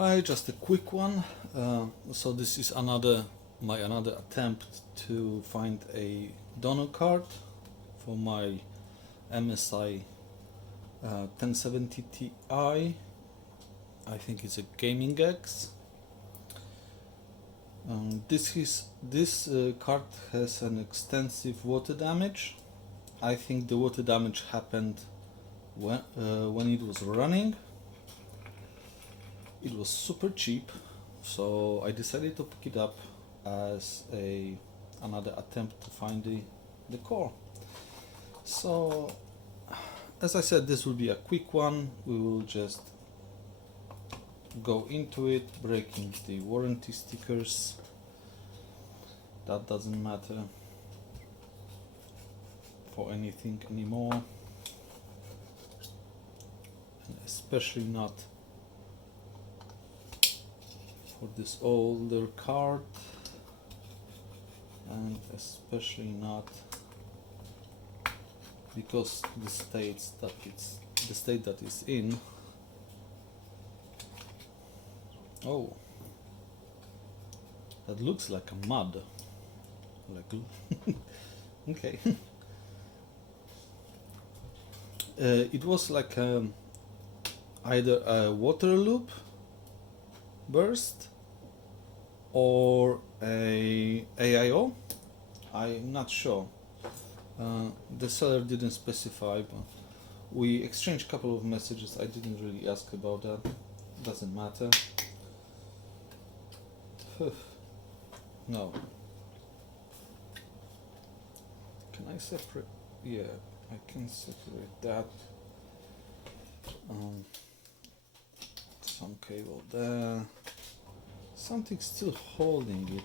Hi, just a quick one. So this is my another attempt to find a donor card for my MSI 1070 Ti. I think it's a Gaming X. This card has an extensive water damage. I think the water damage happened when it was running. It was super cheap, so I decided to pick it up as another attempt to find the core. So, as I said, this will be a quick one. We will just go into it, breaking the warranty stickers. That doesn't matter for anything anymore, and especially not for this older card, and especially not because the state that is in. Oh, that looks like a mud. Like okay. It was like either a water loop burst or a AIO. I'm not sure. The seller didn't specify, but we exchanged a couple of messages. I didn't really ask about that. Doesn't matter. No. Can I separate? Yeah, I can separate that. Some cable there. Something's still holding it.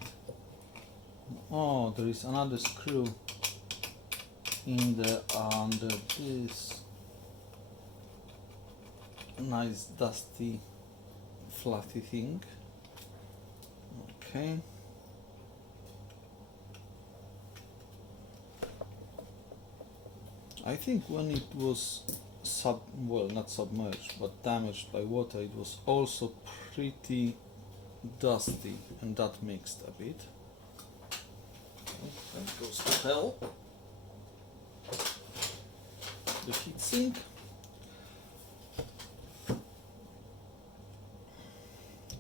Oh, there is another screw in the under this nice dusty fluffy thing. Okay. I think when it was not submerged, but damaged by water, it was also pretty dusty, and that mixed a bit. That goes to hell. The heatsink.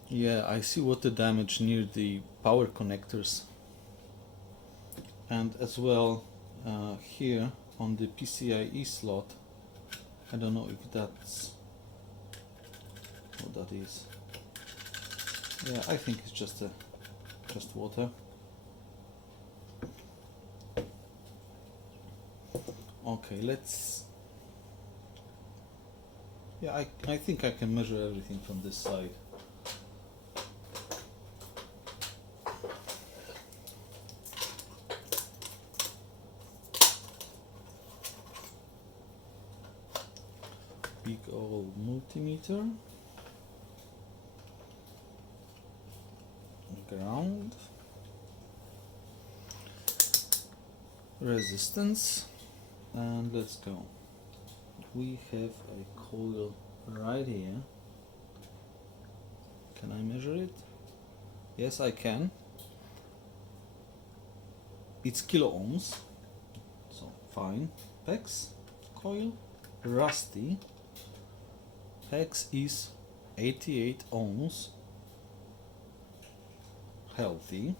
Yeah, I see water damage near the power connectors, and as well here on the PCIe slot. I don't know if that's what that is. Yeah, I think it's just water. Okay, let's. Yeah, I think I can measure everything from this side. Big old multimeter. Ground. Resistance. And let's go. We have a coil right here. Can I measure it? Yes, I can. It's kilo ohms, so fine. PEX coil, rusty. PEX is 88 ohms, healthy.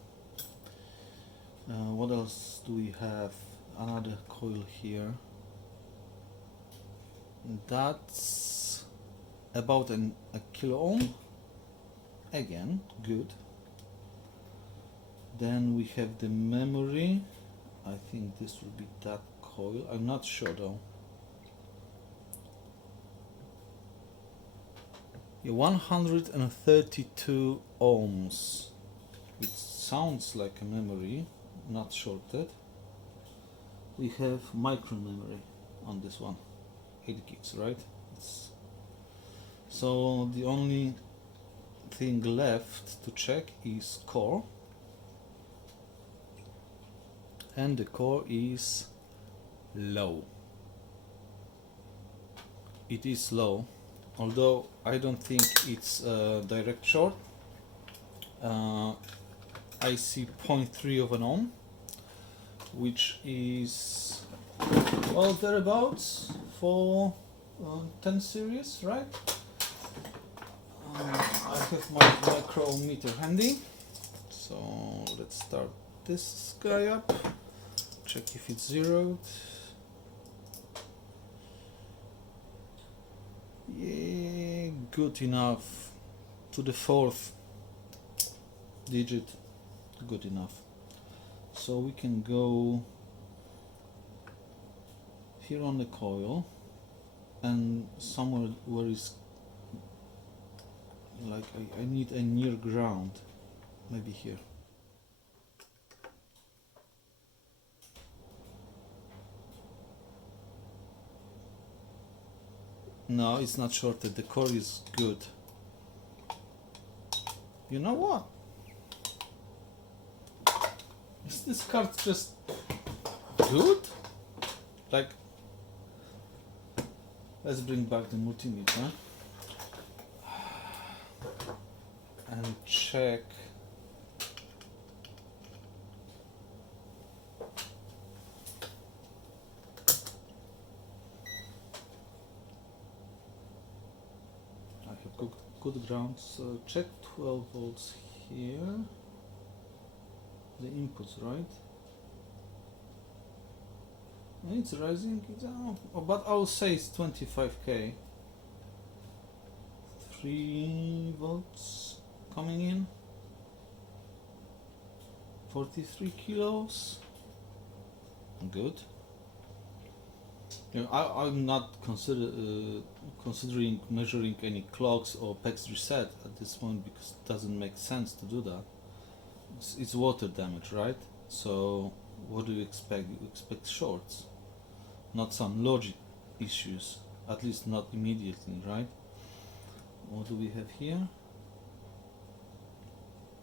What else do we have? Another coil here. That's about a kilo ohm. Again, good. Then we have the memory. I think this will be that coil. I'm not sure though. Yeah, 132 ohms. It sounds like a memory, not shorted. We have micro memory on this one, 8 gigs, right? So the only thing left to check is core, and the core is low. It is low. although I don't think it's a direct short. I see 0.3 of an ohm, which is, well, thereabouts for 10 series, right? I have my micrometer handy, so let's start this guy up, check if it's zeroed. Yeah, good enough. To the 4th digit, good enough. So we can go here on the coil, and somewhere where is, like, I need a near ground, maybe here. No, it's not shorted, the core is good. You know what? Is this card just good? Like, let's bring back the multimeter and check. I have good ground, so check 12 volts here. The inputs, right? It's rising, but I'll say it's 25k. 3 volts coming in. 43 kilos. Good. I'm not considering measuring any clocks or PEX reset at this point, because it doesn't make sense to do that. It's water damage, right? So what do you expect? You expect shorts, not some logic issues, at least not immediately, right? What do we have here?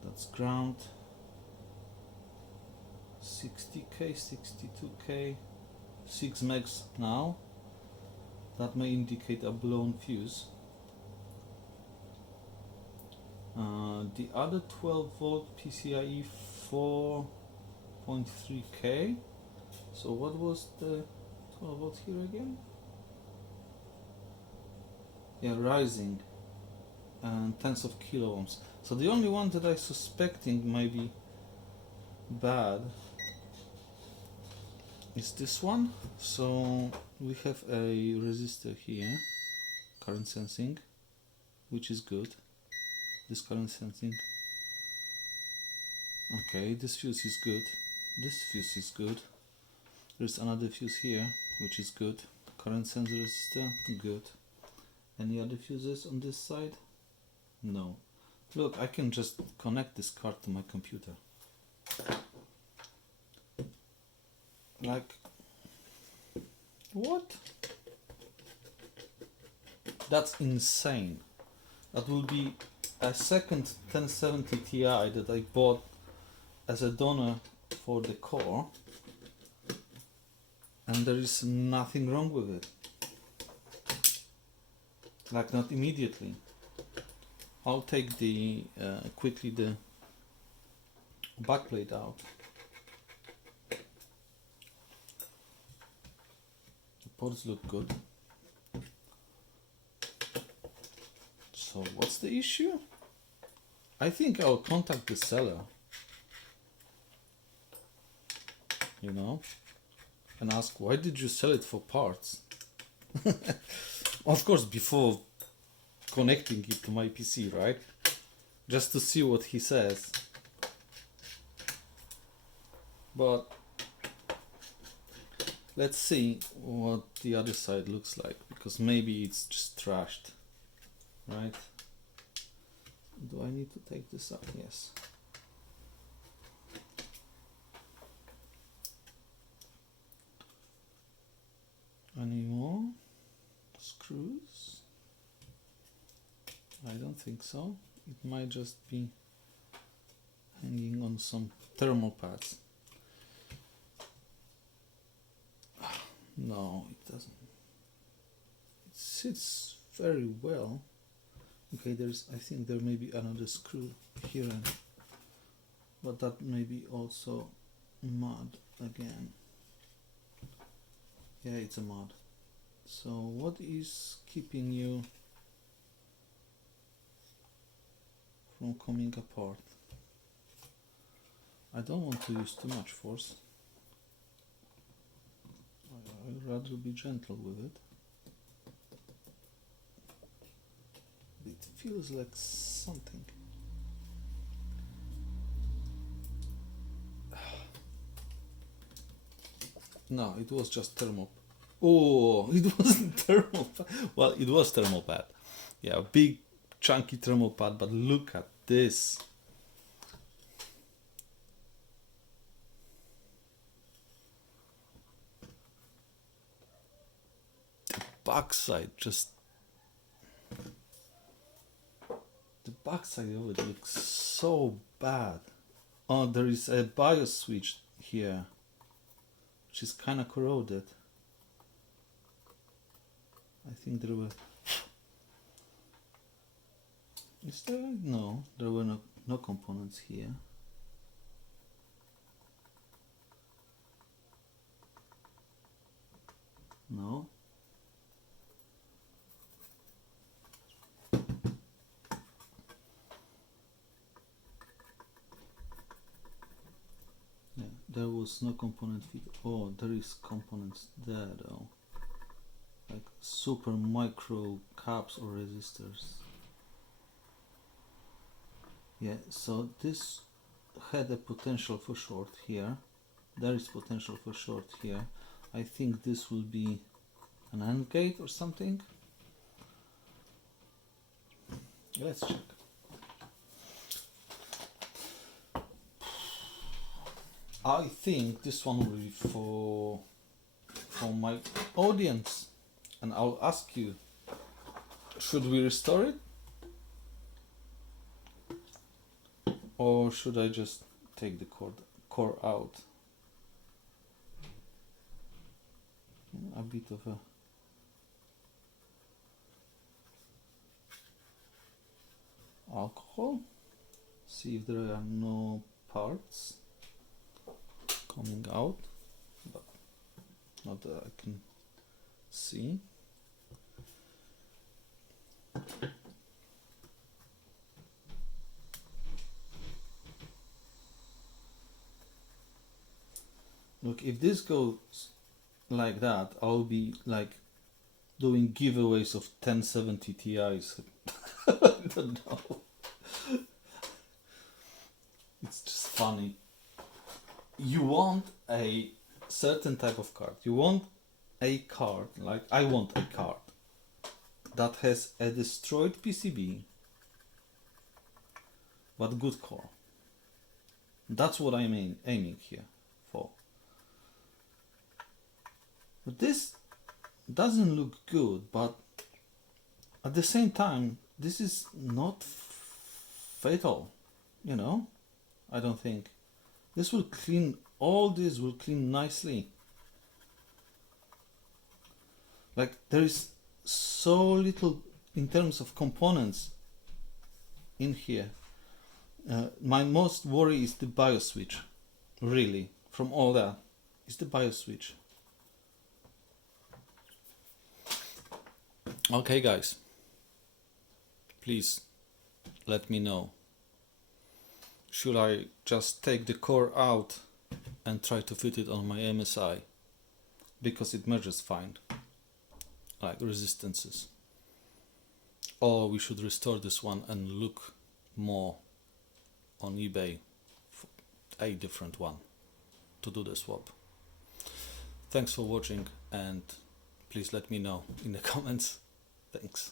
That's ground. 60k, 62k, 6 megs now. That may indicate a blown fuse. The other 12 volt PCIe 4.3k. So what was the 12 volt here again? Yeah, rising, and tens of kilo ohms. So the only one that I suspecting might be bad is this one. So we have a resistor here, current sensing, which is good. This current sensing, okay, this fuse is good, this fuse is good. There's another fuse here, which is good. Current sensor resistor, good. Any other fuses on this side? No. Look, I can just connect this card to my computer. Like, what? That's insane. That will be a second 1070 Ti that I bought as a donor for the core, and there is nothing wrong with it. Like, not immediately. I'll take the quickly the backplate out. The ports look good. So what's the issue? I think I'll contact the seller, you know, and ask, why did you sell it for parts? Of course, before connecting it to my PC, right? Just to see what he says. But let's see what the other side looks like, because maybe it's just trashed, right? Do I need to take this out? Yes. Any more screws? I don't think so. It might just be hanging on some thermal pads. No, it doesn't. It sits very well. Okay, I think there may be another screw here, but that may be also mud again. Yeah, it's a mud. So what is keeping you from coming apart? I don't want to use too much force. I'd rather be gentle with it. It feels like something. No, it was just thermal. Oh, it wasn't thermal pad. Well, it was thermal pad. Yeah, a big chunky thermal pad, but look at this. The backside the backside of it looks so bad. Oh, there is a BIOS switch here, which is kind of corroded. I think there were... Is there? No, there were no components here. No. Yeah, there was no component fit. Oh, there is components there though. Like super micro caps or resistors. Yeah, so this had a potential for short here. There is potential for short here. I think this will be an AND gate or something. Let's check. I think this one will be for my audience, and I'll ask you, should we restore it? Or should I just take the core out? A bit of a alcohol. See if there are no parts coming out, but not that I can see. Look, if this goes like that, I'll be like doing giveaways of 1070 Ti's. I don't know. It's just funny. You want a certain type of card. You want a card, like I want a card that has a destroyed PCB but good core. That's what I'm aiming here for. But this doesn't look good, but at the same time, this is not fatal, you know? I don't think. This will clean, all this will clean nicely. Like there is so little in terms of components in here. My most worry is the BIOS switch, really, from all that, is the BIOS switch. Okay guys, please let me know. Should I just take the core out and try to fit it on my MSI? Because it measures fine, like resistances. Or we should restore this one and look more on eBay for a different one to do the swap. Thanks for watching, and please let me know in the comments. Thanks.